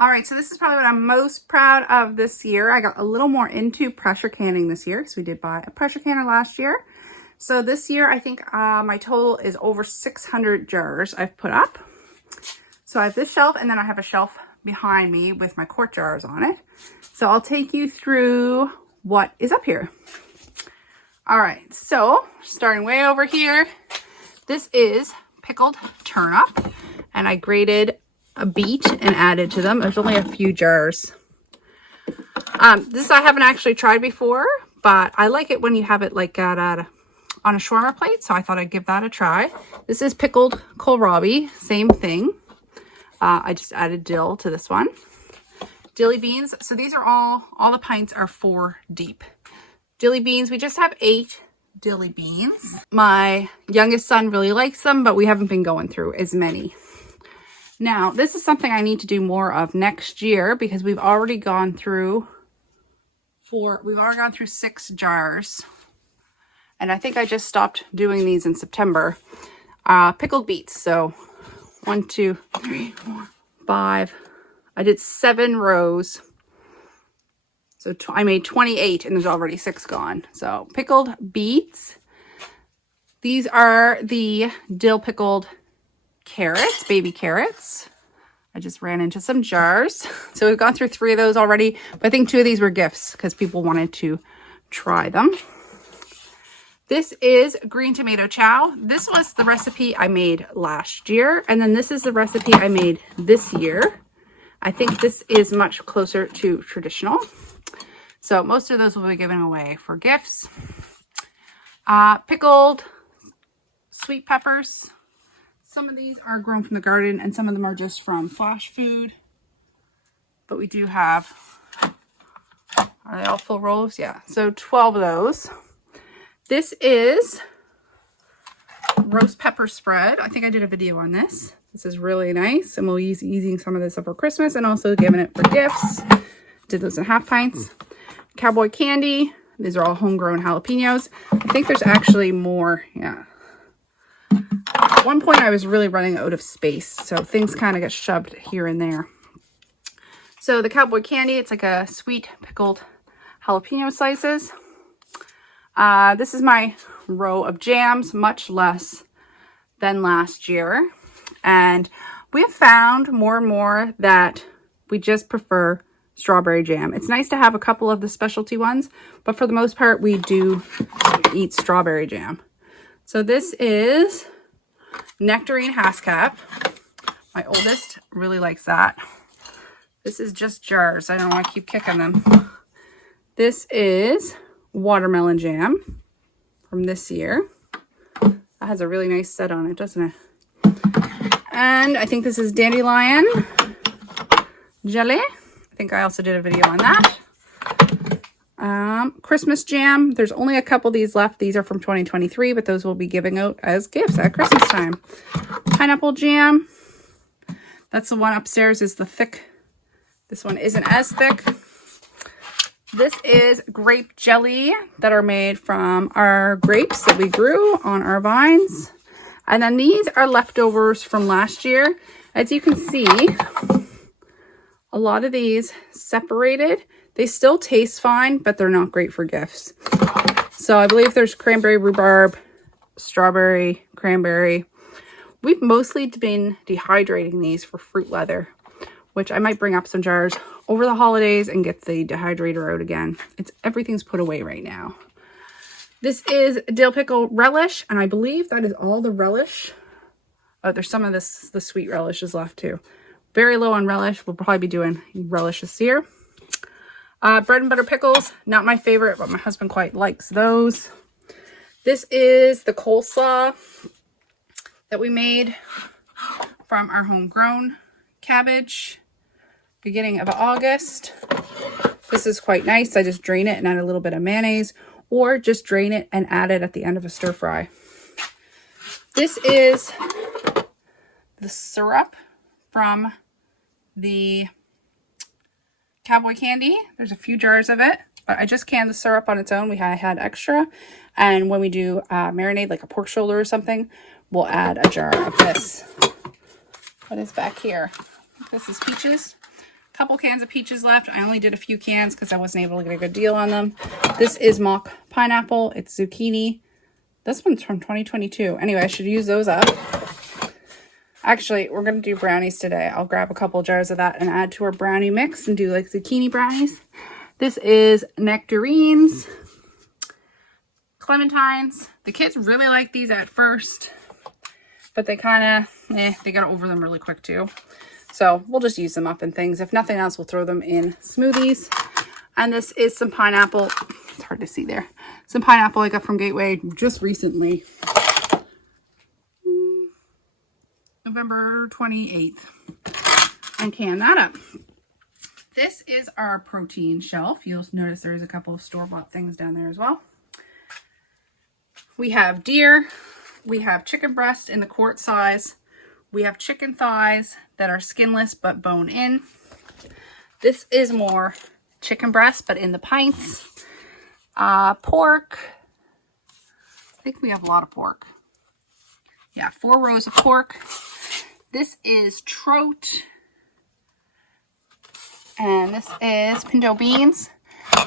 All right, so this is probably what I'm most proud of this year. I got a little more into pressure canning this year because we did buy a pressure canner last year. So this year, I think my total is over 600 jars I've put up. So I have this shelf, and then I have a shelf behind me with my quart jars on it. So I'll take you through what is up here. All right, so starting way over here, this is pickled turnip, and I grated a beet and added to them. There's only a few jars. This I haven't actually tried before, but I like it when you have it like on a shawarma plate, so I thought I'd give that a try. This is pickled kohlrabi, same thing. I just added dill to this one. Dilly beans, so these are all the pints are 4 deep. Dilly beans, we just have 8 dilly beans. My youngest son really likes them, but we haven't been going through as many. Now, this is something I need to do more of next year because we've already gone through 6 jars. And I think I just stopped doing these in September. Pickled beets. So 1, 2, 3, 4, 5. I did 7 rows. So I made 28 and there's already 6 gone. So pickled beets. These are the dill pickled carrots, baby carrots. I just ran into some jars. So we've gone through 3 of those already, but I think 2 of these were gifts because people wanted to try them. This is green tomato chow. This was the recipe I made last year, and then this is the recipe I made this year. I think this is much closer to traditional. So most of those will be given away for gifts. Pickled sweet peppers. Some of these are grown from the garden and some of them are just from flash food. But we do have, are they all full rolls? Yeah, so 12 of those. This is roast pepper spread. I think I did a video on this. This is really nice, and we'll use using some of this up for Christmas and also giving it for gifts. Did those in half pints. Cowboy candy. These are all homegrown jalapenos. I think there's actually more, yeah. At one point I was really running out of space, so things kind of get shoved here and there. So the cowboy candy, it's like a sweet pickled jalapeno slices. This is my row of jams, much less than last year. And we have found more and more that we just prefer strawberry jam. It's nice to have a couple of the specialty ones, but for the most part, we do eat strawberry jam. So this is nectarine Haskap. My oldest really likes that. This is just jars. I don't want to keep kicking them. This is watermelon jam from this year. That has a really nice set on it, doesn't it? And I think this is dandelion jelly. I think I also did a video on that. Christmas jam. There's only a couple of these left. These are from 2023, but those will be giving out as gifts at Christmas time. Pineapple jam. That's the one upstairs is the thick. This one isn't as thick. This is grape jelly that are made from our grapes that we grew on our vines. And then these are leftovers from last year. As you can see, a lot of these separated. They still taste fine, but they're not great for gifts. So I believe there's cranberry, rhubarb, strawberry, cranberry. We've mostly been dehydrating these for fruit leather, which I might bring up some jars over the holidays and get the dehydrator out again. Everything's put away right now. This is dill pickle relish, and I believe that is all the relish. Oh, there's some of the sweet relishes left too. Very low on relish. We'll probably be doing relish this year. Bread and butter pickles, not my favorite, but my husband quite likes those. This is the coleslaw that we made from our homegrown cabbage, beginning of August. This is quite nice. I just drain it and add a little bit of mayonnaise, or just drain it and add it at the end of a stir fry. This is the syrup from the cowboy candy. There's a few jars of it, but I just canned the syrup on its own. I had extra, and when we do marinade like a pork shoulder or something, we'll add a jar of this. What is back here? This is peaches. Couple cans of peaches left. I only did a few cans because I wasn't able to get a good deal on them. This is mock pineapple. It's zucchini. This one's from 2022. Anyway, I should use those up. Actually, we're going to do brownies today. I'll grab a couple jars of that and add to our brownie mix and do like zucchini brownies. This is nectarines, clementines. The kids really like these at first, but they kind of, they got over them really quick too. So we'll just use them up in things. If nothing else, we'll throw them in smoothies. And this is some pineapple. It's hard to see there. Some pineapple I got from Gateway just recently. November 28th. And can that up. This is our protein shelf. You'll notice there's a couple of store-bought things down there as well. We have deer. We have chicken breast in the quart size. We have chicken thighs that are skinless but bone in. This is more chicken breast but in the pints. Pork. I think we have a lot of pork. Yeah, 4 rows of pork. This is trout. And this is pinto beans.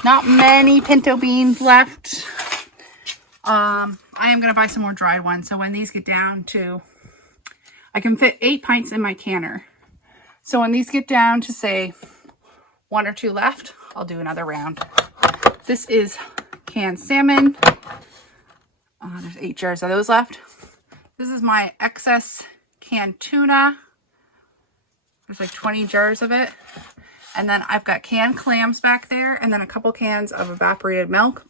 Not many pinto beans left. I am going to buy some more dried ones. So when these get down to, I can fit 8 pints in my canner. So when these get down to say 1 or 2 left, I'll do another round. This is canned salmon. There's 8 jars of those left. This is my excess canned tuna. There's like 20 jars of it. And then I've got canned clams back there, and then a couple cans of evaporated milk.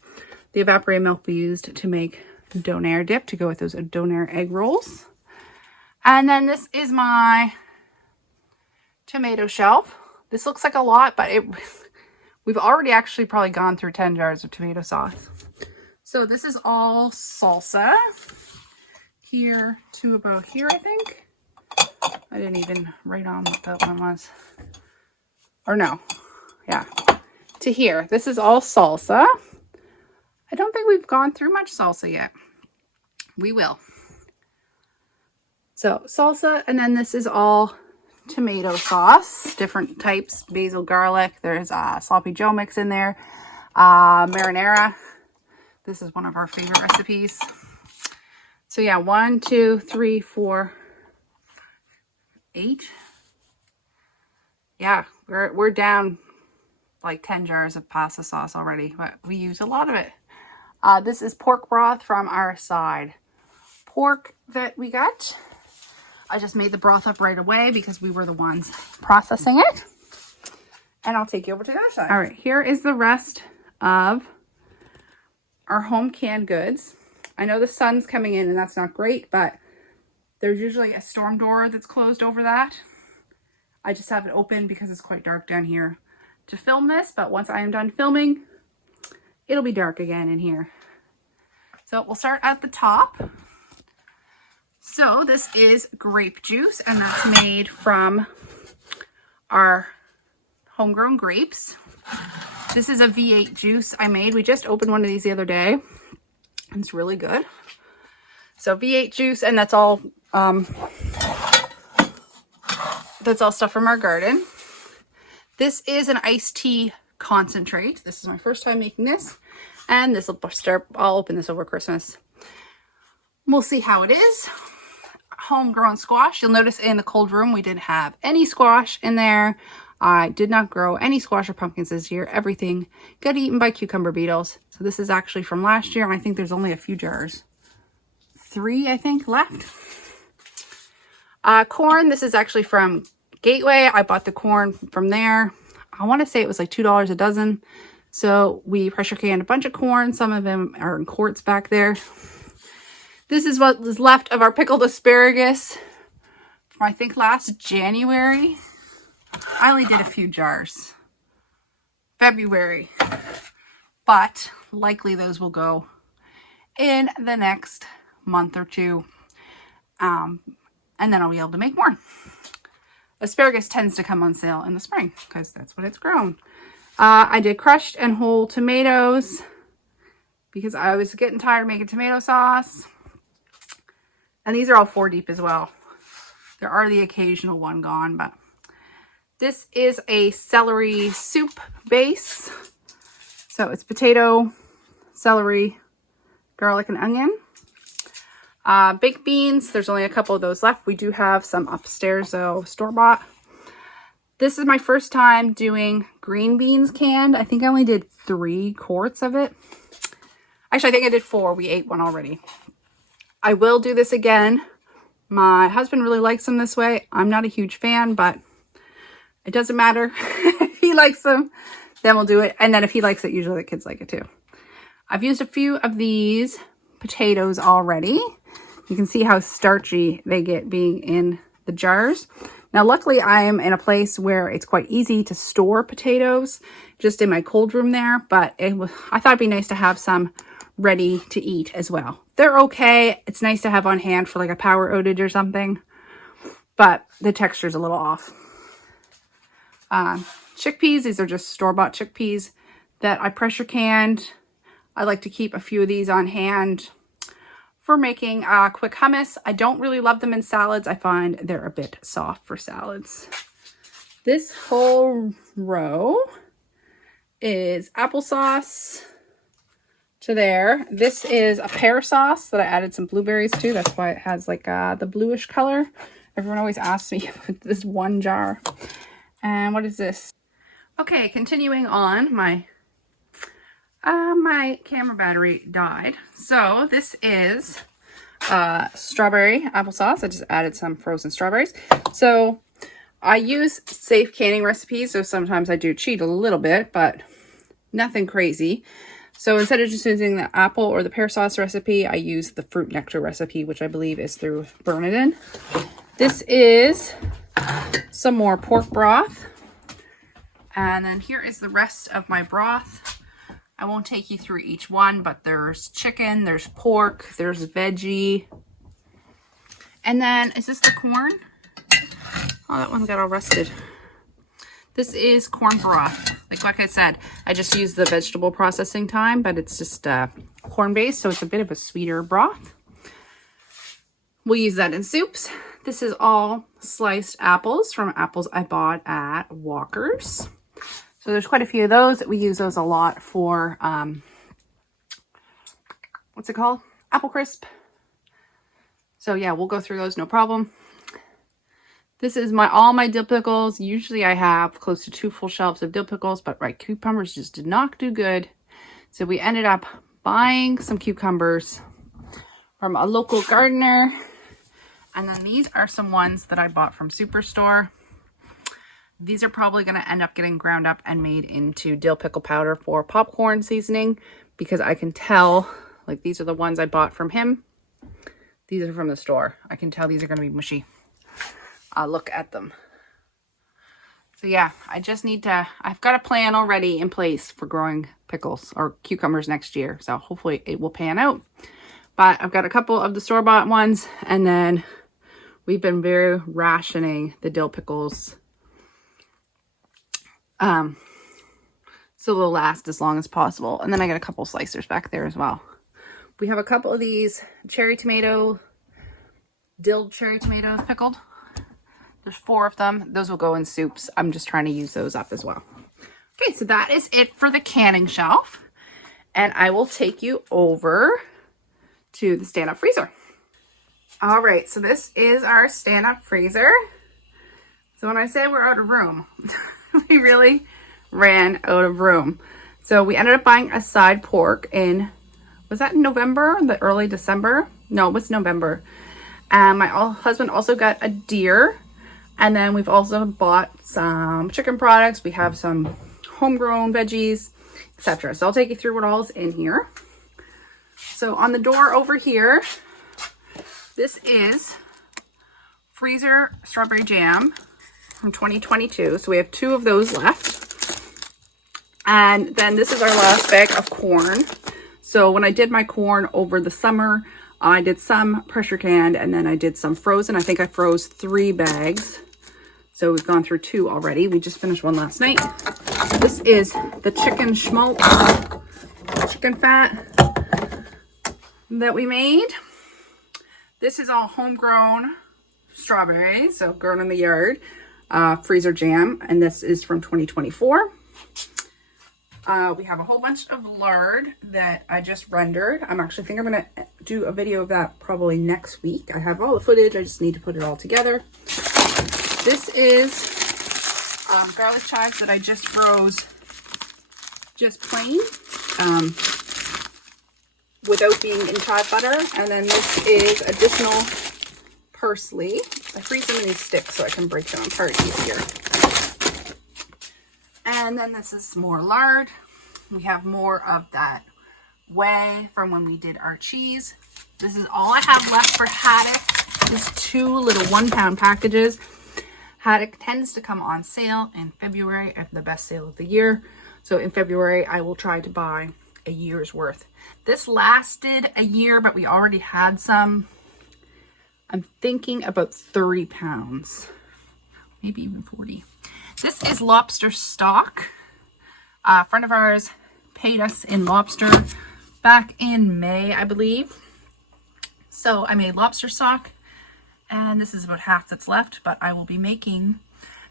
The evaporated milk we used to make donair dip to go with those donair egg rolls. And then this is my tomato shelf. This looks like a lot, but we've already actually probably gone through 10 jars of tomato sauce. So this is all salsa. Here to about here, I think. I didn't even write on what that one was. Or no. Yeah. To here. This is all salsa. I don't think we've gone through much salsa yet. We will. So salsa, and then this is all tomato sauce. Different types. Basil, garlic. There's sloppy Joe mix in there. Marinara. This is one of our favorite recipes. So yeah, 1, 2, 3, 4, 8. Yeah, we're down like 10 jars of pasta sauce already, but we use a lot of it. This is pork broth from our side pork that we got. I just made the broth up right away because we were the ones processing it. And I'll take you over to the other side. All right, here is the rest of our home canned goods. I know the sun's coming in and that's not great, but there's usually a storm door that's closed over that. I just have it open because it's quite dark down here to film this, but once I am done filming, it'll be dark again in here. So we'll start at the top. So this is grape juice, and that's made from our homegrown grapes. This is a V8 juice I made. We just opened one of these the other day. It's really good. So V8 juice, and that's all stuff from our garden. This is an iced tea concentrate. This is my first time making this, and this will start. I'll open this over Christmas. We'll see how it is. Homegrown squash. You'll notice in the cold room we didn't have any squash in there. I did not grow any squash or pumpkins this year. Everything got eaten by cucumber beetles. So this is actually from last year, and I think there's only a few jars. 3, I think, left. Corn. This is actually from Gateway. I bought the corn from there. I want to say it was like $2 a dozen. So we pressure canned a bunch of corn. Some of them are in quarts back there. This is what was left of our pickled asparagus from I think last January. I only did a few jars. February. But likely those will go in the next month or 2. And then I'll be able to make more. Asparagus tends to come on sale in the spring because that's when it's grown. I did crushed and whole tomatoes because I was getting tired of making tomato sauce. And these are all 4 deep as well. There are the occasional one gone, but This is a celery soup base. So it's potato, celery, garlic, and onion. Baked beans, there's only a couple of those left. We do have some upstairs, though, store-bought. This is my first time doing green beans canned. I think I only did 3 quarts of it. Actually, I think I did 4. We ate one already. I will do this again. My husband really likes them this way. I'm not a huge fan, but it doesn't matter. If he likes them, then we'll do it. And then if he likes it, usually the kids like it too. I've used a few of these potatoes already. You can see how starchy they get being in the jars. Now, luckily, I am in a place where it's quite easy to store potatoes, just in my cold room there. But I thought it'd be nice to have some ready to eat as well. They're okay. It's nice to have on hand for like a power outage or something. But the texture's a little off. Chickpeas, these are just store-bought chickpeas that I pressure canned. I like to keep a few of these on hand for making quick hummus. I don't really love them in salads. I find they're a bit soft for salads. This whole row is applesauce to there. This is a pear sauce that I added some blueberries to. That's why it has like the bluish color. Everyone always asks me with this one jar. And what is this? Okay, continuing on, my camera battery died. So this is strawberry applesauce. I just added some frozen strawberries. So I use safe canning recipes, so sometimes I do cheat a little bit, but nothing crazy. So instead of just using the apple or the pear sauce recipe, I use the fruit nectar recipe, which I believe is through Bernadine. This is some more pork broth. And then here is the rest of my broth. I won't take you through each one, but there's chicken, there's pork, there's veggie. And then, is this the corn? Oh, that one got all rusted. This is corn broth. Like I said, I just use the vegetable processing time, but it's just corn-based, so it's a bit of a sweeter broth. We'll use that in soups. This is all sliced apples from apples I bought at Walker's. So there's quite a few of those. We use those a lot for, what's it called? Apple crisp. So yeah, we'll go through those, no problem. This is all my dill pickles. Usually I have close to 2 full shelves of dill pickles, but my cucumbers just did not do good. So we ended up buying some cucumbers from a local gardener. And then these are some ones that I bought from Superstore. These are probably going to end up getting ground up and made into dill pickle powder for popcorn seasoning, because I can tell, like, these are the ones I bought from him. These are from the store. I can tell these are going to be mushy. Look at them. So yeah, I just need to, I've got a plan already in place for growing pickles or cucumbers next year. So hopefully it will pan out. But I've got a couple of the store-bought ones, and then we've been very rationing the dill pickles. So they'll last as long as possible. And then I got a couple slicers back there as well. We have a couple of these cherry tomato, dill cherry tomatoes pickled. There's 4 of them. Those will go in soups. I'm just trying to use those up as well. Okay, so that is it for the canning shelf. And I will take you over to the stand-up freezer. All right, so this is our stand-up freezer. So when I say we're out of room, we really ran out of room. So we ended up buying a side pork in, was that in November? The early December? No, it was November. And my husband also got a deer. And then we've also bought some chicken products. We have some homegrown veggies, etc. So I'll take you through what all is in here. So on the door over here, this is freezer strawberry jam from 2022. So we have 2 of those left. And then this is our last bag of corn. So when I did my corn over the summer, I did some pressure canned and then I did some frozen. I think I froze 3 bags. So we've gone through 2 already. We just finished one last night. This is the chicken schmaltz, chicken fat that we made. This is all homegrown strawberries, so grown in the yard. freezer jam, and this is from 2024. We have a whole bunch of lard that I just rendered. I'm actually think I'm going to do a video of that probably next week. I have all the footage. I just need to put it all together. This is garlic chives that I just froze just plain without being in chive butter. And then this is additional parsley. I freeze them in these sticks so I can break them apart easier. And then this is more lard. We have more of that whey from when we did our cheese. This is all I have left for haddock. Just 2 little 1-pound packages. Haddock tends to come on sale in February at the best sale of the year. So in February, I will try to buy a year's worth. This lasted a year, but we already had some. I'm thinking about 30 pounds, maybe even 40. This is lobster stock. A friend of ours paid us in lobster back in May, I believe. So I made lobster stock, and this is about half that's left, but I will be making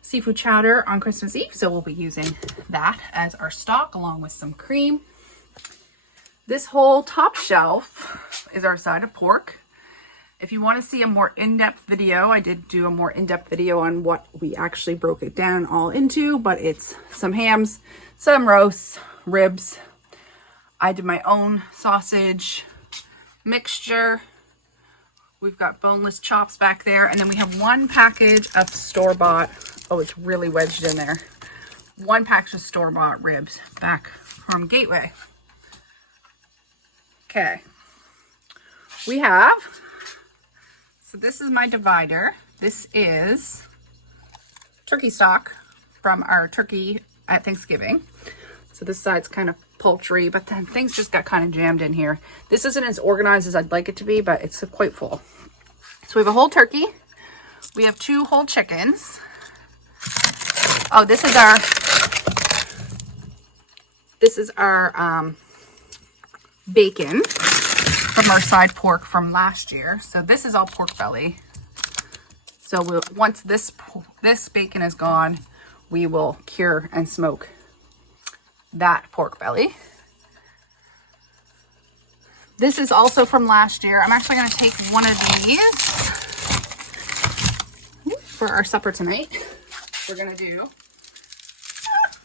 seafood chowder on Christmas Eve. So we'll be using that as our stock along with some cream. This whole top shelf is our side of pork. If you want to see a more in-depth video, I did do a more in-depth video on what we actually broke it down all into, but it's some hams, some roasts, ribs. I did my own sausage mixture. We've got boneless chops back there, and then we have 1 package of store-bought, oh, it's really wedged in there, 1 package of store-bought ribs back from Gateway. Okay, we have, so this is my divider. This is turkey stock from our turkey at Thanksgiving. So this side's kind of poultry, but then things just got kind of jammed in here. This isn't as organized as I'd like it to be, but it's quite full. So we have a whole turkey. We have 2 whole chickens. Oh, this is our bacon from our side pork from last year. So this is all pork belly. So once this bacon is gone, we will cure and smoke that pork belly. This is also from last year. I'm actually going to take one of these for our supper tonight. We're going to do,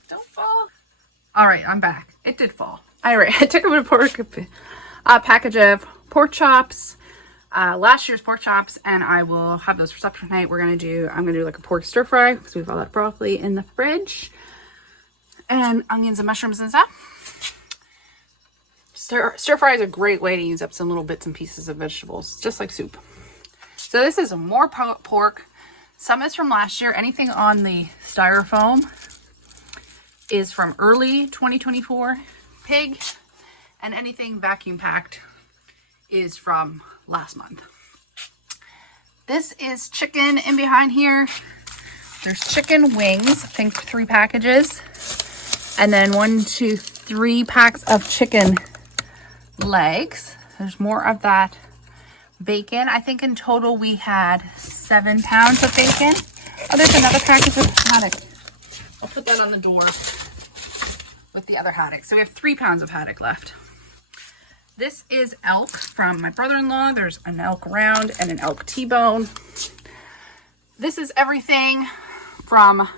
don't fall. All right, I'm back. It did fall. All right, I took a package of pork chops, last year's pork chops, and I will have those for supper tonight. I'm going to do like a pork stir fry because we've all that broccoli in the fridge, and onions and mushrooms and stuff. Stir fry is a great way to use up some little bits and pieces of vegetables, just like soup. So this is more pork. Some is from last year. Anything on the styrofoam is from early 2024 pig, and anything vacuum packed is from last month. This is chicken in behind here. There's chicken wings, I think 3 packages, and then 1, 2, 3 packs of chicken legs. There's more of that bacon. I think in total we had 7 pounds of bacon. Oh, there's another package of haddock. I'll put that on the door with the other haddock. So we have 3 pounds of haddock left. This is elk from my brother-in-law. There's an elk round and an elk T-bone. This is everything from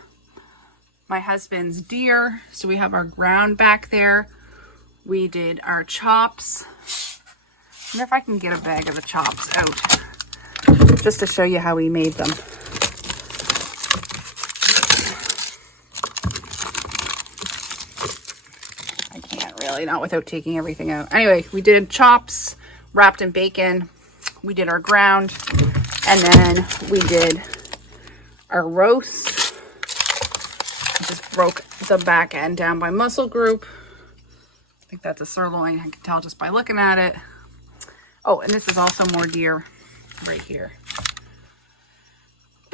my husband's deer. So we have our ground back there. We did our chops. I wonder if I can get a bag of the chops out just to show you how we made them. I can't really, not without taking everything out. Anyway, we did chops wrapped in bacon. We did our ground, and then we did our roast. I just broke the back end down by muscle group. I think that's a sirloin. I can tell just by looking at it. Oh, and this is also more deer right here.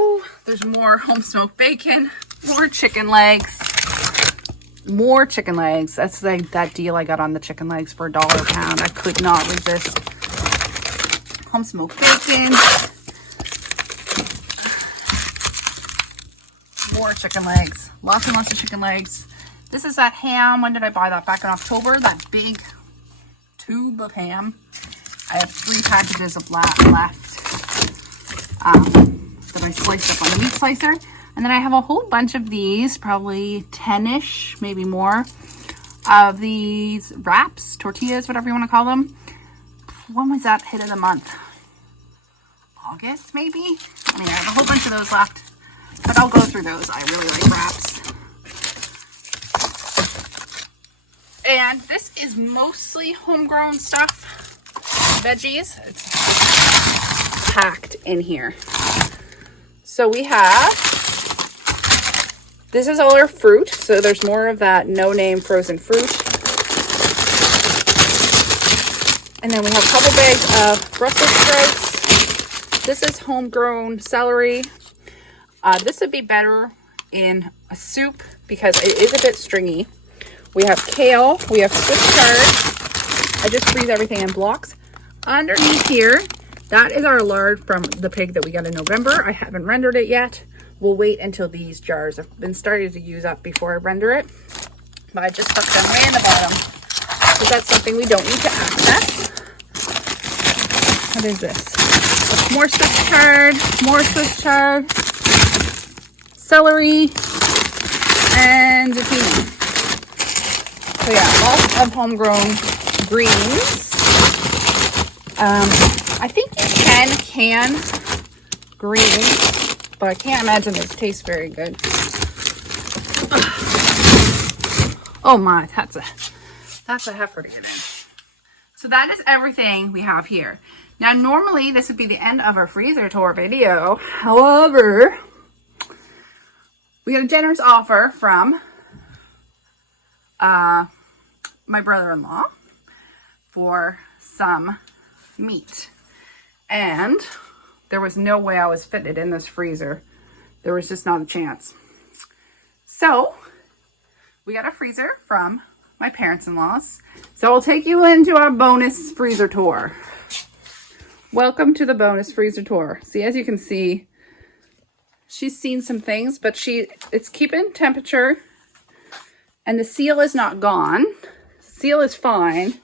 Ooh, there's more home smoked bacon, more chicken legs, more chicken legs. That's like that deal I got on the chicken legs for $1 a pound. I could not resist. Home smoked bacon. More chicken legs. Lots and lots of chicken legs. This is that ham. When did I buy that? Back in October. That big tube of ham. I have 3 packages of left that I sliced up on the meat slicer. And then I have a whole bunch of these, probably 10-ish, maybe more, of these wraps, tortillas, whatever you want to call them. When was that hit of the month? August, maybe? Anyway, I have a whole bunch of those left, but I'll go through those. I really like wraps. And this is mostly homegrown stuff. Veggies. It's packed in here. So we have, this is all our fruit. So there's more of that no-name frozen fruit. And then we have a couple bags of Brussels sprouts. This is homegrown celery. This would be better in a soup because it is a bit stringy. We have kale. We have Swiss chard. I just freeze everything in blocks. Underneath here, that is our lard from the pig that we got in November. I haven't rendered it yet. We'll wait until these jars have been started to use up before I render it. But I just tucked them way in the bottom because that's something we don't need to access. What is this? More Swiss chard, more Swiss chard, celery, and zucchini. So yeah, lots of homegrown greens. I think you can greens, but I can't imagine they taste very good. Oh my, that's a heifer to get in. So that is everything we have here. Now, normally this would be the end of our freezer tour video. However, we got a generous offer from my brother-in-law for some meat. And there was no way I was fitted in this freezer. There was just not a chance. So we got a freezer from my parents-in-law's. So I'll take you into our bonus freezer tour. Welcome to the bonus freezer tour. See, as you can see, she's seen some things, but it's keeping temperature and the seal is not gone. Seal is fine,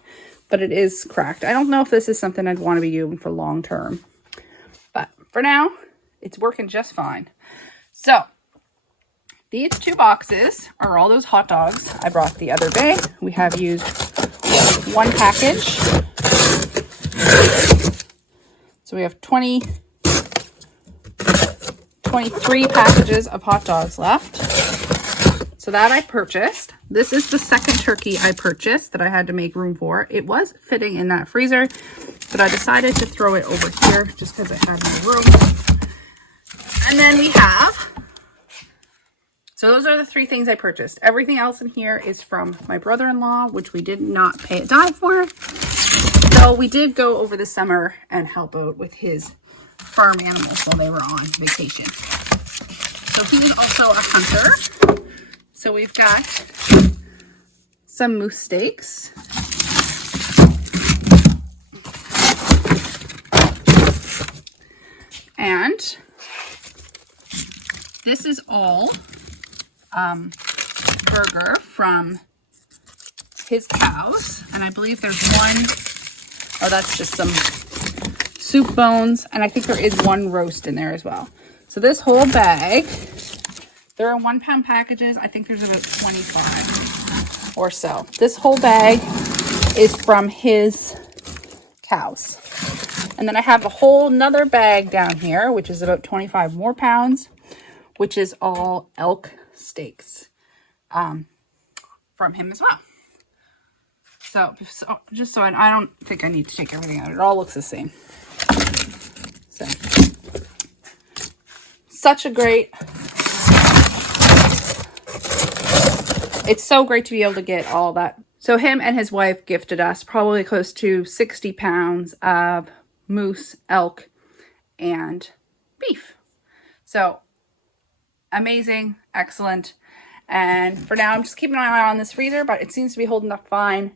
but it is cracked. I don't know if this is something I'd want to be using for long term, but for now, it's working just fine. So these 2 boxes are all those hot dogs I brought the other day. We have used 1 package. So we have 23 packages of hot dogs left. So that I purchased. This is the second turkey I purchased that I had to make room for. It was fitting in that freezer, but I decided to throw it over here just because it had more room. And then we have, so those are the 3 things I purchased. Everything else in here is from my brother-in-law, which we did not pay a dime for. So we did go over the summer and help out with his farm animals while they were on vacation. So he is also a hunter. So we've got some moose steaks. And this is all burger from his cows. And I believe there's one, oh, that's just some soup bones. And I think there is 1 roast in there as well. So this whole bag, they're in 1 pound packages. I think there's about 25 or so. This whole bag is from his cows. And then I have a whole nother bag down here, which is about 25 more pounds, which is all elk steaks from him as well. So just so I don't think I need to take everything out. It all looks the same. So such a great, it's so great to be able to get all that. So him and his wife gifted us probably close to 60 pounds of moose, elk, and beef. So amazing, excellent. And for now, I'm just keeping an eye on this freezer, but it seems to be holding up fine.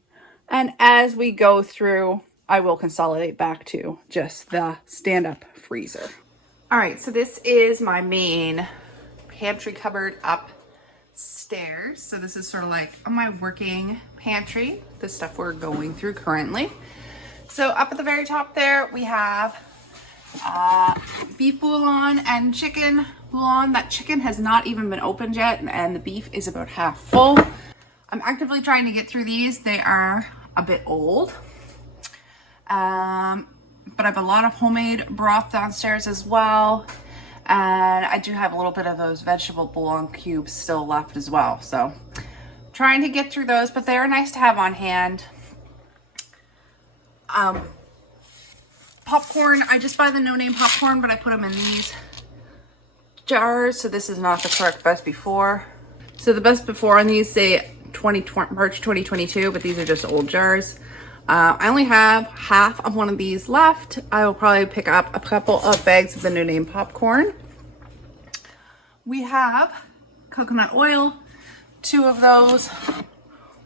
And as we go through, I will consolidate back to just the stand-up freezer. All right, so this is my main pantry cupboard upstairs. So this is sort of like my working pantry, the stuff we're going through currently. So up at the very top there, we have beef bouillon and chicken bouillon. That chicken has not even been opened yet, and the beef is about half full. I'm actively trying to get through these. They are a bit old. But I have a lot of homemade broth downstairs as well. And I do have a little bit of those vegetable bouillon cubes still left as well. So trying to get through those, but they are nice to have on hand. Popcorn, I just buy the no-name popcorn, but I put them in these jars. So this is not the correct best before. So the best before on these say March 2022, but these are just old jars. I only have half of one of these left. I will probably pick up a couple of bags of the no-name popcorn. We have coconut oil, 2 of those.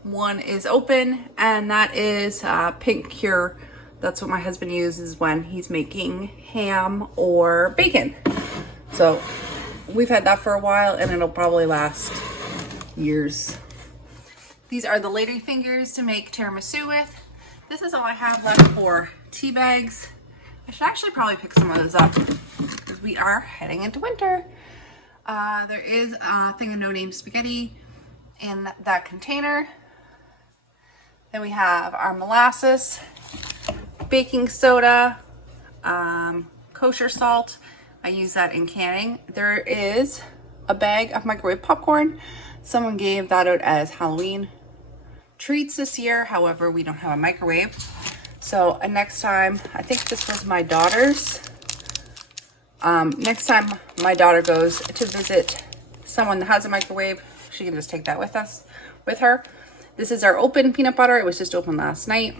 One is open, and that is pink cure. That's what my husband uses when he's making ham or bacon. So we've had that for a while, and it'll probably last years. These are the lady fingers to make tiramisu with. This is all I have left for tea bags. I should actually probably pick some of those up because we are heading into winter. There is a thing of no-name spaghetti in that container. Then we have our molasses, baking soda, kosher salt. I use that in canning. There is a bag of microwave popcorn. Someone gave that out as Halloween treats this year. However, we don't have a microwave. So next time, I think this was my daughter's. Next time my daughter goes to visit someone that has a microwave, she can just take that with her. This is our open peanut butter. It was just open last night.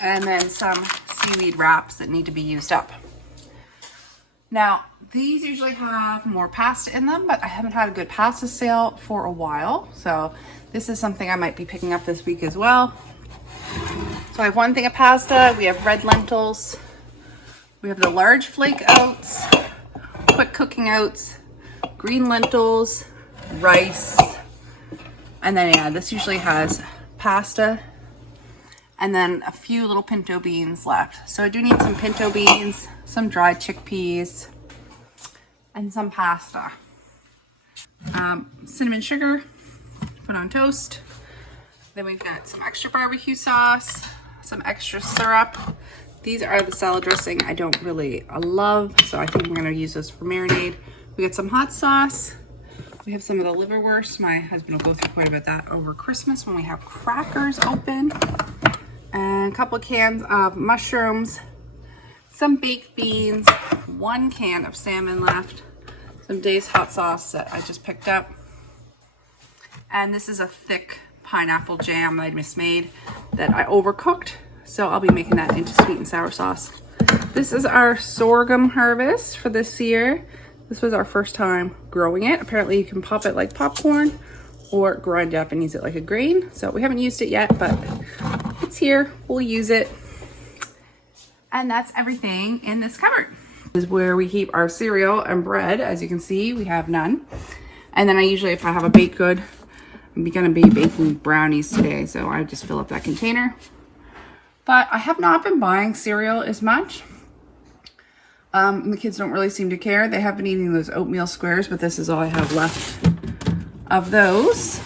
And then some seaweed wraps that need to be used up. Now, these usually have more pasta in them, but I haven't had a good pasta sale for a while. So this is something I might be picking up this week as well. So I have 1 thing of pasta. We have red lentils. We have the large flake oats, quick cooking oats, green lentils, rice. And then, yeah, this usually has pasta. And then a few little pinto beans left. So I do need some pinto beans, some dried chickpeas, and some pasta. Cinnamon sugar, put on toast. Then we've got some extra barbecue sauce, some extra syrup. These are the salad dressing I don't really love, so I think I'm gonna use this for marinade. We got some hot sauce. We have some of the liverwurst. My husband will go through quite a bit of that over Christmas when we have crackers open. And a couple of cans of mushrooms, some baked beans, 1 can of salmon left, some Dave's hot sauce that I just picked up. And this is a thick pineapple jam I just made that I overcooked. So I'll be making that into sweet and sour sauce. This is our sorghum harvest for this year. This was our first time growing it. Apparently you can pop it like popcorn or grind it up and use it like a grain. So we haven't used it yet, but it's here. We'll use it. And that's everything in this cupboard. This is where we keep our cereal and bread. As you can see, we have none. And then I usually, if I have a baked good, I'm gonna be baking brownies today. So I just fill up that container. But I have not been buying cereal as much. The kids don't really seem to care. They have been eating those oatmeal squares, but this is all I have left of those.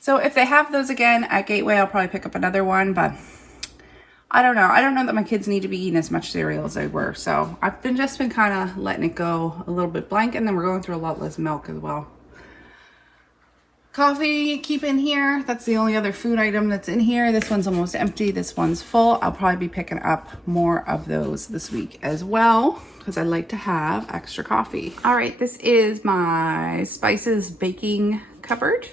So if they have those again at Gateway, I'll probably pick up another one, but I don't know. I don't know that my kids need to be eating as much cereal as they were. So I've just been kind of letting it go a little bit blank, and then we're going through a lot less milk as well. Coffee, keep in here. That's the only other food item that's in here. This one's almost empty. This one's full. I'll probably be picking up more of those this week as well because I like to have extra coffee. All right, this is my spices baking cupboard.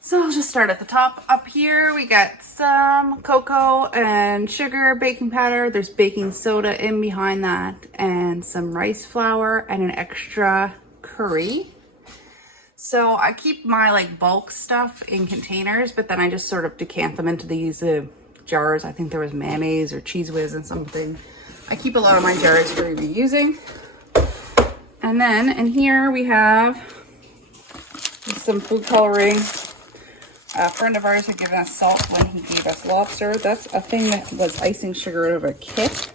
So I'll just start at the top. Up here, we got some cocoa and sugar, baking powder. There's baking soda in behind that, and some rice flour and an extra curry. So I keep my like bulk stuff in containers, but then I just sort of decant them into these jars. I think there was mayonnaise or Cheese Whiz and something. I keep a lot of my jars for reusing. And then in here we have some food coloring. A friend of ours had given us salt when he gave us lobster. That's a thing that was icing sugar out of a kit.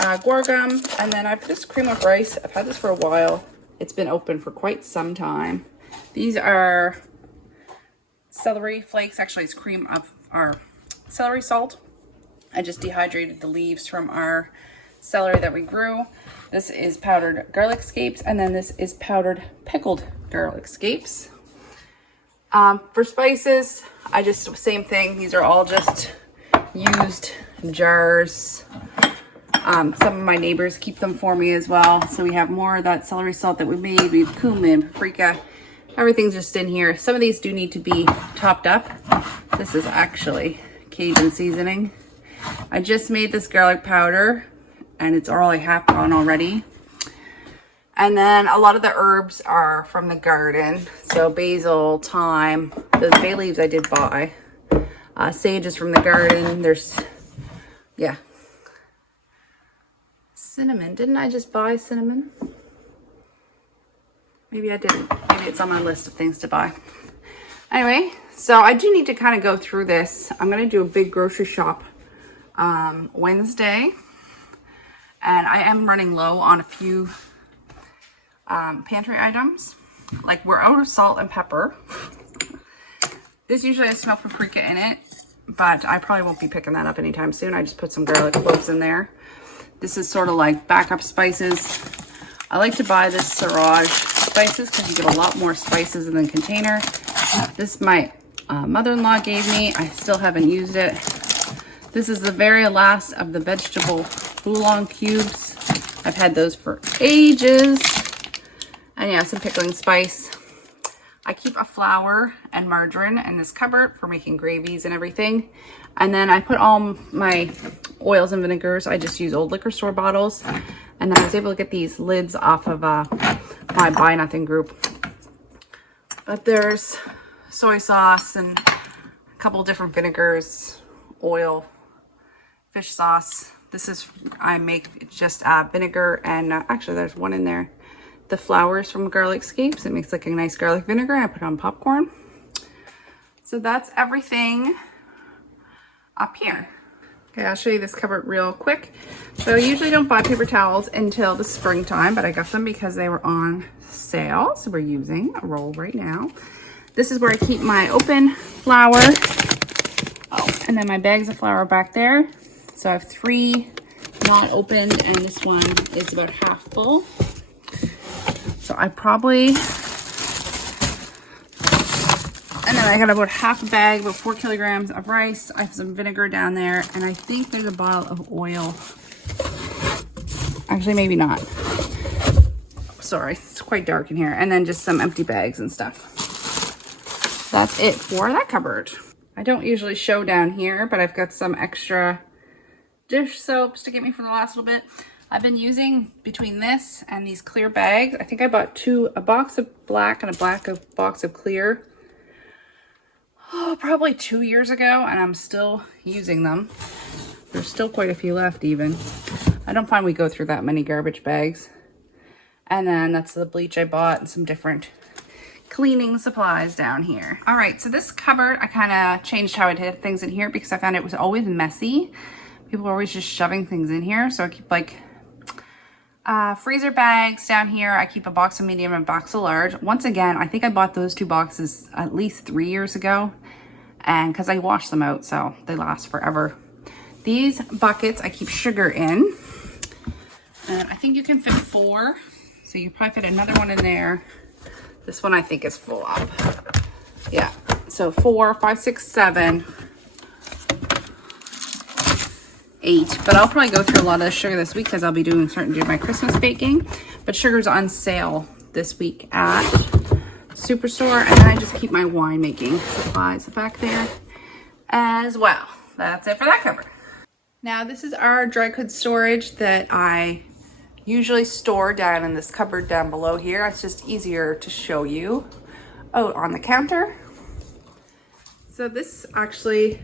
Gum, and then I've this cream of rice. I've had this for a while. It's been open for quite some time. These are celery flakes. Actually, it's cream of our celery salt. I just dehydrated the leaves from our celery that we grew. This is powdered garlic scapes, and then this is powdered pickled garlic scapes. For spices, I just, same thing. These are all just used jars. Some of my neighbors keep them for me as well. So we have more of that celery salt that we made. We have cumin, paprika, everything's just in here. Some of these do need to be topped up. This is actually Cajun seasoning. I just made this garlic powder and it's all I have on already. And then a lot of the herbs are from the garden. So basil, thyme, those bay leaves I did buy. Sage is from the garden. There's, yeah. Cinnamon, didn't I just buy cinnamon? Maybe I didn't. Maybe it's on my list of things to buy. Anyway, so I do need to kind of go through this. I'm going to do a big grocery shop Wednesday. And I am running low on a few pantry items. Like we're out of salt and pepper. This usually has smoked paprika in it, but I probably won't be picking that up anytime soon. I just put some garlic cloves in there. This is sort of like backup spices. I like to buy this Siraj spices because you get a lot more spices in the container. This my mother-in-law gave me. I still haven't used it. This is the very last of the vegetable oolong cubes. I've had those for ages. And yeah, some pickling spice. I keep a flour and margarine in this cupboard for making gravies and everything. And then I put all my oils and vinegars. I just use old liquor store bottles. And then I was able to get these lids off of my Buy Nothing group. But there's soy sauce and a couple different vinegars, oil, fish sauce. This is, I make just vinegar and actually there's one in there. The flowers from garlic scapes. It makes like a nice garlic vinegar. I put on popcorn. So that's everything up here. Okay, I'll show you this cupboard real quick. So I usually don't buy paper towels until the springtime, but I got them because they were on sale. So we're using a roll right now. This is where I keep my open flour. Oh, and then my bags of flour back there. So I have 3 not opened and this one is about half full. So I probably, and then I got about half a bag, about 4 kilograms of rice. I have some vinegar down there, and I think there's a bottle of oil. Actually, maybe not. Sorry, it's quite dark in here. And then just some empty bags and stuff. That's it for that cupboard. I don't usually show down here, but I've got some extra dish soaps to get me for the last little bit. I've been using between this and these clear bags. I think I bought a box of black and a box of clear. Oh, probably 2 years ago, and I'm still using them. There's still quite a few left even. I don't find we go through that many garbage bags. And then that's the bleach I bought and some different cleaning supplies down here. All right, so this cupboard, I kind of changed how I did things in here because I found it was always messy. People are always just shoving things in here. So I keep like freezer bags down here. I keep a box of medium and a box of large. Once again, I think I bought those 2 boxes at least 3 years ago, and because I washed them out, so they last forever. These buckets I keep sugar in, and I think you can fit 4, so you probably fit another one in there. This one I think is full up. Yeah, so 4, 5, 6, 7, 8, but I'll probably go through a lot of the sugar this week because I'll be starting to do my Christmas baking. But sugar's on sale this week at Superstore, and then I just keep my wine making supplies back there as well. That's it for that cupboard. Now this is our dry goods storage that I usually store down in this cupboard down below here. It's just easier to show you. Oh, on the counter. So this actually,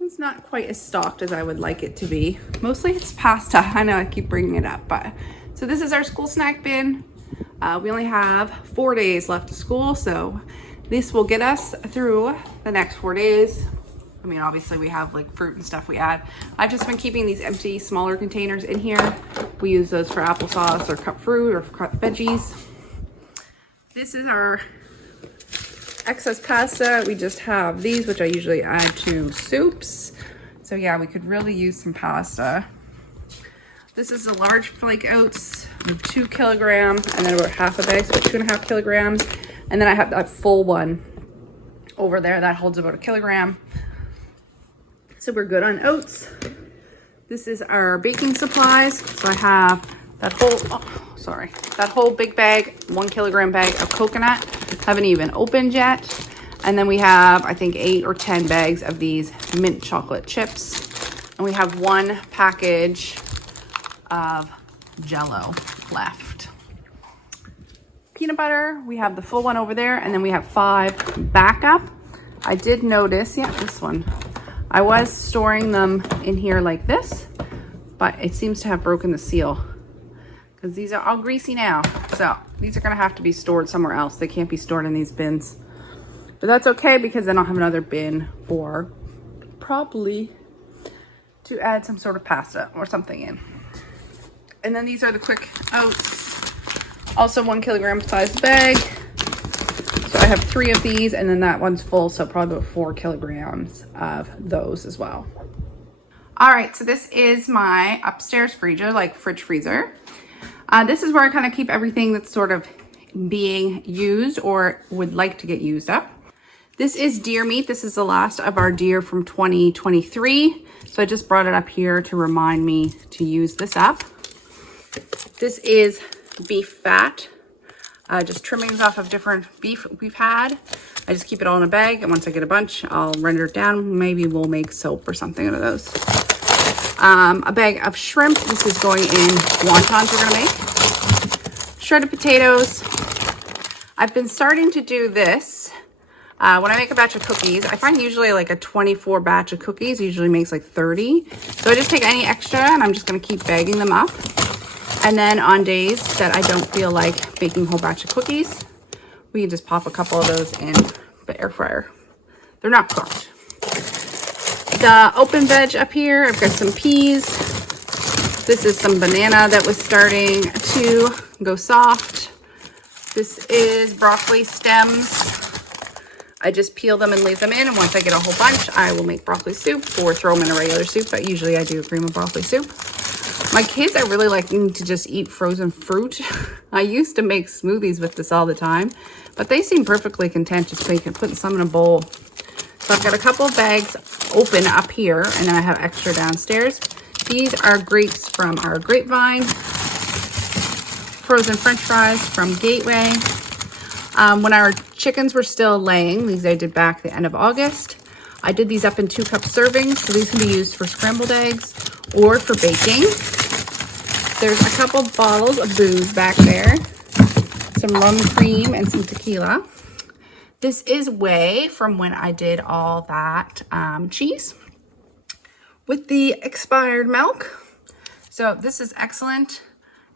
it's not quite as stocked as I would like it to be. Mostly it's pasta. I know I keep bringing it up, but it's So this is our school snack bin. We only have 4 days left of school, so this will get us through the next 4 days. I mean, obviously we have like fruit and stuff we add. I've just been keeping these empty, smaller containers in here. We use those for applesauce or cut fruit or cut veggies. This is our excess pasta. We just have these, which I usually add to soups. So yeah, we could really use some pasta. This is a large flake oats of 2 kilograms, and then about half a bag, so 2.5 kilograms. And then I have that full one over there that holds about 1 kilogram. So we're good on oats. This is our baking supplies. So I have that whole big bag, 1 kilogram bag of coconut. Haven't even opened yet. And then we have, I think, 8 or 10 bags of these mint chocolate chips. And we have 1 package of Jell-O left. Peanut butter, we have the full one over there, and then we have 5 backup. I did notice, yeah, this one. I was storing them in here like this, but it seems to have broken the seal because these are all greasy now. So these are gonna have to be stored somewhere else. They can't be stored in these bins, but that's okay because then I'll have another bin for probably to add some sort of pasta or something in. And then these are the quick oats, also 1 kilogram size bag. So I have 3 of these, and then that one's full, so probably about 4 kilograms of those as well. All right, so this is my upstairs freezer, like fridge freezer. This is where I kind of keep everything that's sort of being used or would like to get used up. This is deer meat. This is the last of our deer from 2023. So I just brought it up here to remind me to use this up. This is beef fat, just trimmings off of different beef we've had. I just keep it all in a bag, and once I get a bunch, I'll render it down. Maybe we'll make soap or something out of those. A bag of shrimp. This is going in wontons we're gonna make. Shredded potatoes. I've been starting to do this. When I make a batch of cookies, I find usually like a 24 batch of cookies usually makes like 30. So I just take any extra and I'm just gonna keep bagging them up. And then on days that I don't feel like baking a whole batch of cookies, we can just pop a couple of those in the air fryer. They're not cooked. The open veg up here, I've got some peas. This is some banana that was starting to go soft. This is broccoli stems. I just peel them and leave them in, and once I get a whole bunch, I will make broccoli soup or throw them in a regular soup, but usually I do a cream of broccoli soup. My kids are really liking to just eat frozen fruit. I used to make smoothies with this all the time, but they seem perfectly content just putting some in a bowl. So I've got a couple of bags open up here, and then I have extra downstairs. These are grapes from our grapevine, frozen French fries from Gateway. When our chickens were still laying, these I did back the end of August. I did these up in 2-cup servings, so these can be used for scrambled eggs or for baking. There's a couple bottles of booze back there, some rum cream and some tequila. This is whey from when I did all that cheese with the expired milk. So this is excellent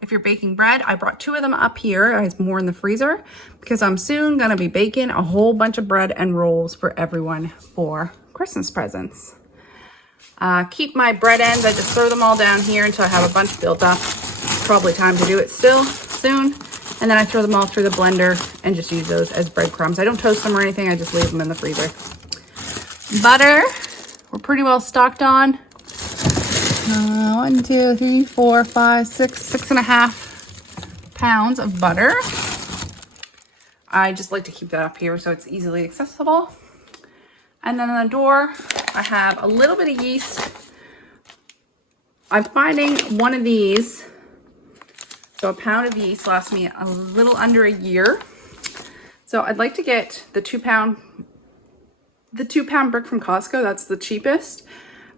if you're baking bread. I brought 2 of them up here. I have more in the freezer because I'm soon gonna be baking a whole bunch of bread and rolls for everyone for Christmas presents. Keep my bread ends. I just throw them all down here until I have a bunch built up. Probably time to do it soon. And then I throw them all through the blender and just use those as breadcrumbs. I don't toast them or anything. I just leave them in the freezer. Butter. We're pretty well stocked on. 1, 2, 3, 4, 5, 6, 6.5 pounds of butter. I just like to keep that up here so it's easily accessible. And then on the door, I have a little bit of yeast. I'm finding one of these, so a pound of yeast lasts me a little under a year. So I'd like to get the 2 pound brick from Costco. That's the cheapest.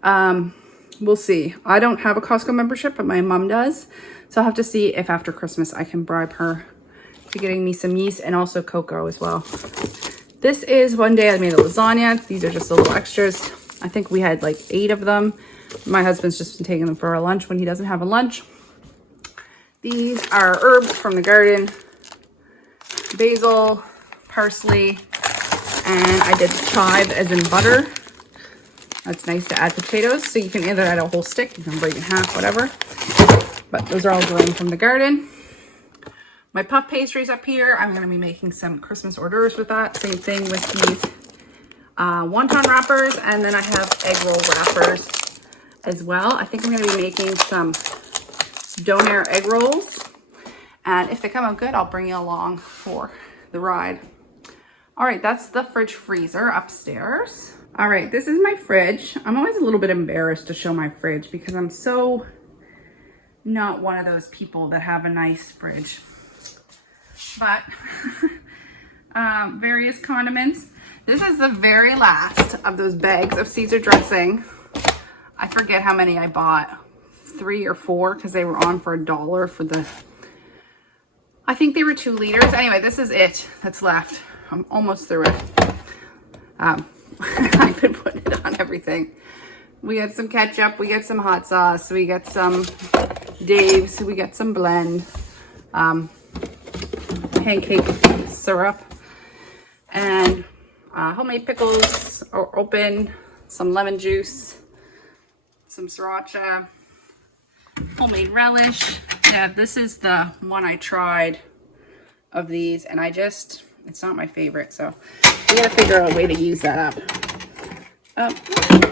We'll see. I don't have a Costco membership, but my mom does. So I'll have to see if after Christmas I can bribe her to getting me some yeast and also cocoa as well. This is one day I made a lasagna. These are just a little extras. I think we had like 8 of them. My husband's just been taking them for our lunch when he doesn't have a lunch. These are herbs from the garden. Basil, parsley, and I did chive as in butter. That's nice to add potatoes. So you can either add a whole stick, you can break it in half, whatever. But those are all grown from the garden. My puff pastries up here. I'm going to be making some Christmas hors d'oeuvres with that. Same thing with these wonton wrappers. And then I have egg roll wrappers as well. I think I'm going to be making some donair egg rolls. And if they come out good, I'll bring you along for the ride. All right, that's the fridge freezer upstairs. All right, this is my fridge. I'm always a little bit embarrassed to show my fridge because I'm so not one of those people that have a nice fridge. But various condiments. This is the very last of those bags of Caesar dressing. I forget how many I bought, 3 or 4, because they were on for $1 for the, I think they were 2 liters. Anyway, this is it that's left. I'm almost through it. I've been putting it on everything. We got some ketchup, we got some hot sauce, we got some Dave's, we got some blend, pancake syrup, and homemade pickles are open, some lemon juice, some sriracha, homemade relish. Yeah, this is the one I tried of these, and it's not my favorite, so we gotta figure out a way to use that up.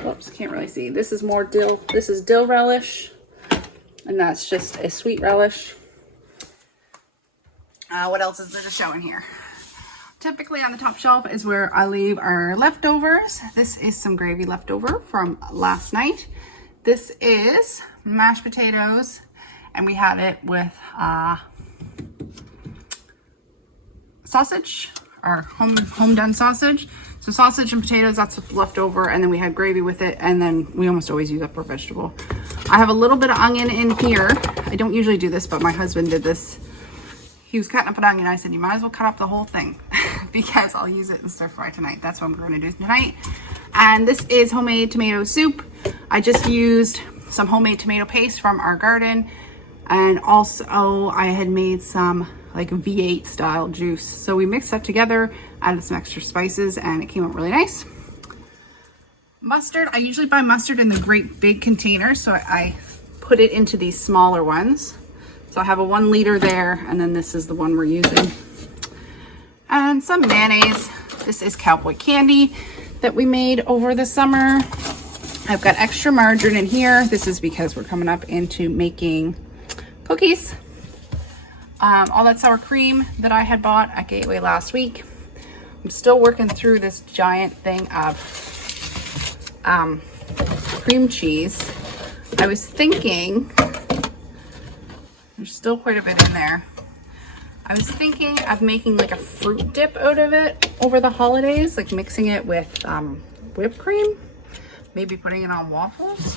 Whoops, can't really see. This is more dill. This is dill relish, and that's just a sweet relish. What else is there to show in here? Typically on the top shelf is where I leave our leftovers. This is some gravy leftover from last night. This is mashed potatoes, and we had it with sausage, or home done sausage. So sausage and potatoes, that's what's left over, and then we had gravy with it, and then we almost always use up our vegetable. I have a little bit of onion in here. I don't usually do this, but my husband did this. He was cutting up an onion. I said, you might as well cut up the whole thing because I'll use it in stir fry tonight. That's what I'm going to do tonight. And this is homemade tomato soup. I just used some homemade tomato paste from our garden, and also I had made some like V8 style juice. So we mixed that together, added some extra spices, and it came out really nice. Mustard, I usually buy mustard in the great big containers, so I put it into these smaller ones. So I have a 1 liter there, and then this is the one we're using. And some mayonnaise. This is cowboy candy that we made over the summer. I've got extra margarine in here. This is because we're coming up into making cookies. All that sour cream that I had bought at Gateway last week. I'm still working through this giant thing of cream cheese. I was thinking, there's still quite a bit in there. I was thinking of making like a fruit dip out of it over the holidays, like mixing it with whipped cream, maybe putting it on waffles.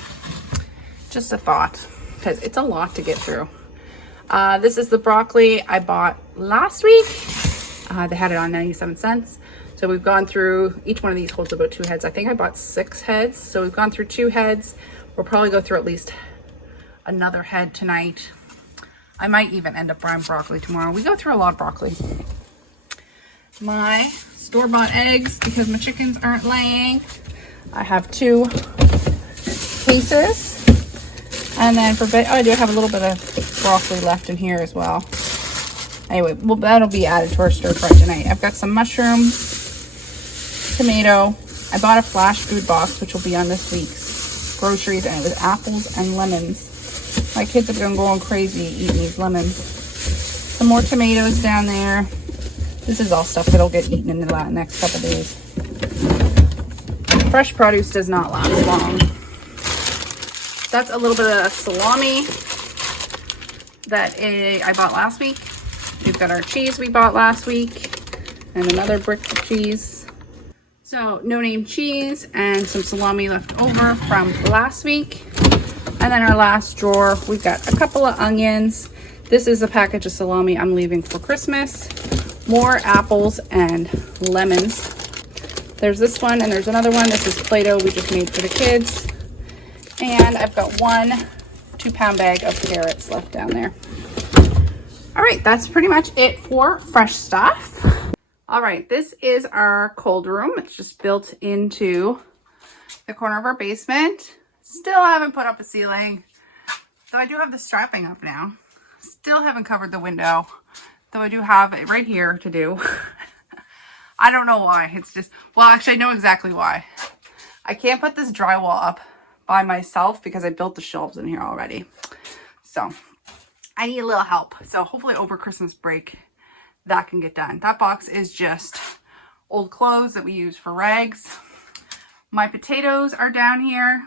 Just a thought, because it's a lot to get through. This is the broccoli I bought last week. They had it on 97 cents. So we've gone through, each one of these holds about 2 heads. I think I bought 6 heads. So we've gone through 2 heads. We'll probably go through at least another head tonight. I might even end up buying broccoli tomorrow. We go through a lot of broccoli. My store-bought eggs, because my chickens aren't laying. I have 2 cases. And then for I do have a little bit of broccoli left in here as well. Anyway, well, that'll be added to our stir fry tonight. I've got some mushrooms, tomato. I bought a flash food box, which will be on this week's groceries, and it was apples and lemons. My kids have been going crazy eating these lemons. Some more tomatoes down there. This is all stuff that'll get eaten in the next couple days. Fresh produce does not last long. That's a little bit of salami that I bought last week. We've got our cheese we bought last week and another brick of cheese. So no name cheese and some salami left over from last week. And then our last drawer, we've got a couple of onions. This is a package of salami I'm leaving for Christmas. More apples and lemons. There's this one and there's another one. This is Play-Doh we just made for the kids. And I've got 1 2-pound bag of carrots left down there. All right, that's pretty much it for fresh stuff. All right, this is our cold room. It's just built into the corner of our basement. Still haven't put up a ceiling, though I do have the strapping up now. Still haven't covered the window, though I do have it right here to do. I don't know why. It's just, well, actually I know exactly why. I can't put this drywall up by myself because I built the shelves in here already. So I need a little help. So hopefully over Christmas break that can get done. That box is just old clothes that we use for rags. My potatoes are down here.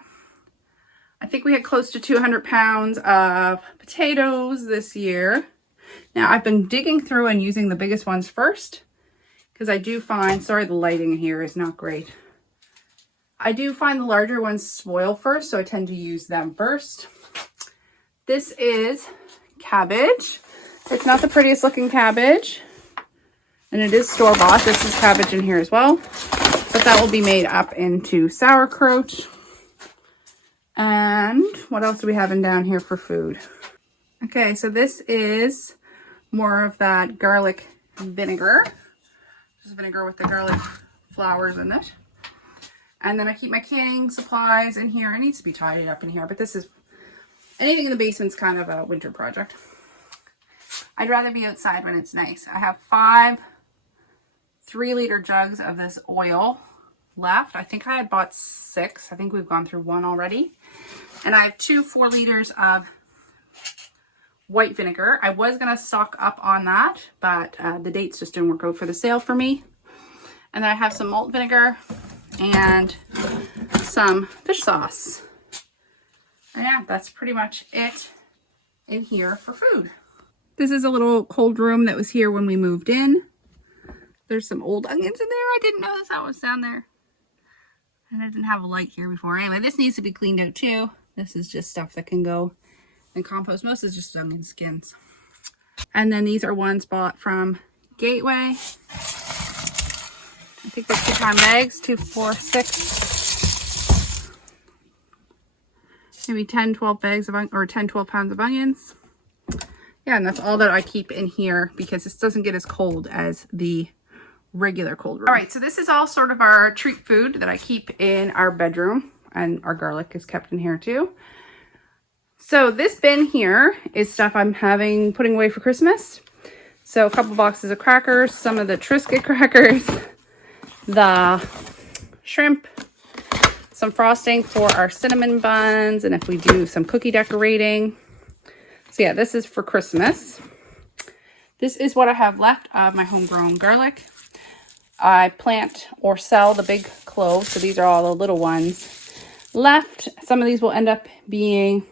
I think we had close to 200 pounds of potatoes this year. Now I've been digging through and using the biggest ones first because I do find, sorry the lighting here is not great. I do find the larger ones spoil first, so I tend to use them first. This is cabbage. It's not the prettiest looking cabbage, and it is store-bought. This is cabbage in here as well, but that will be made up into sauerkraut. And what else do we have in down here for food? Okay, so this is more of that garlic vinegar. This is vinegar with the garlic flowers in it. And then I keep my canning supplies in here. It needs to be tidied up in here, but this is, anything in the basement's kind of a winter project. I'd rather be outside when it's nice. I have 5 3-liter jugs of this oil left. I think I had bought 6. I think we've gone through 1 already. And I have 2 4 liters of white vinegar. I was going to stock up on that, but the dates just didn't work out for the sale for me. And then I have some malt vinegar and some fish sauce. And yeah, that's pretty much it in here for food. This is a little cold room that was here when we moved in. There's some old onions in there. I didn't notice that was down there. And I didn't have a light here before. Anyway, this needs to be cleaned out too. This is just stuff that can go in compost. Most is just onion skins. And then these are ones bought from Gateway. I think they're 2-pound bags, 2, 4, 6. Maybe 10, 12 bags of, or 10, 12 pounds of onions. Yeah, and that's all that I keep in here because this doesn't get as cold as the regular cold room. All right, so this is all sort of our treat food that I keep in our bedroom, and our garlic is kept in here too. So this bin here is stuff I'm putting away for Christmas. So a couple boxes of crackers, some of the Triscuit crackers, the shrimp, some frosting for our cinnamon buns, and if we do some cookie decorating. So yeah, this is for Christmas. This is what I have left of my homegrown garlic. I plant or sell the big cloves, so these are all the little ones left. Some of these will end up being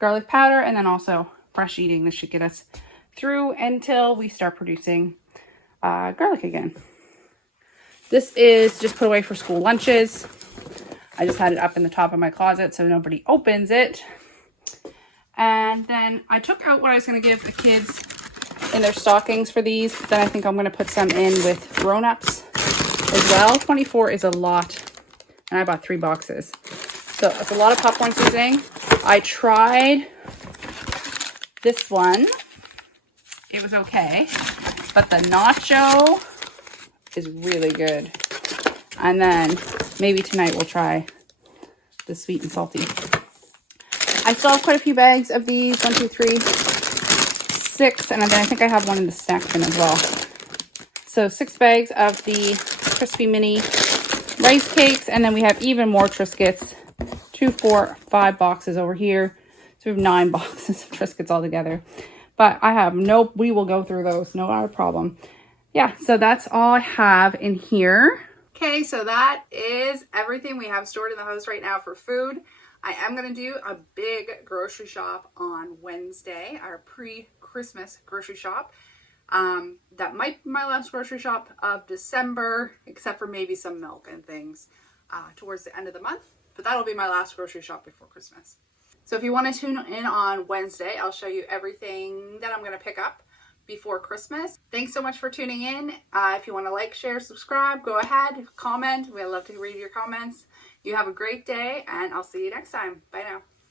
garlic powder, and then also fresh eating. This should get us through until we start producing garlic again. This is just put away for school lunches. I just had it up in the top of my closet so nobody opens it. And then I took out what I was going to give the kids in their stockings for these. Then I think I'm going to put some in with grown-ups as well. 24 is a lot, and I bought 3 boxes. So it's a lot of popcorn seasoning. I tried this one. It was okay, but the nacho is really good. And then maybe tonight we'll try the sweet and salty. I still have quite a few bags of these. 1, 2, 3, 6, and then I think I have one in the snack bin as well. So 6 bags of the crispy mini rice cakes, and then we have even more Triscuits. 2, 4, 5 boxes over here. So we have 9 boxes of Triscuits altogether. But I have we will go through those, no problem. Yeah, so that's all I have in here. Okay, so that is everything we have stored in the house right now for food. I am going to do a big grocery shop on Wednesday, our pre-Christmas grocery shop. That might be my last grocery shop of December, except for maybe some milk and things towards the end of the month. But that'll be my last grocery shop before Christmas. So if you want to tune in on Wednesday, I'll show you everything that I'm going to pick up before Christmas. Thanks so much for tuning in. If you want to like, share, subscribe, go ahead, comment. We'd love to read your comments. You have a great day, and I'll see you next time. Bye now.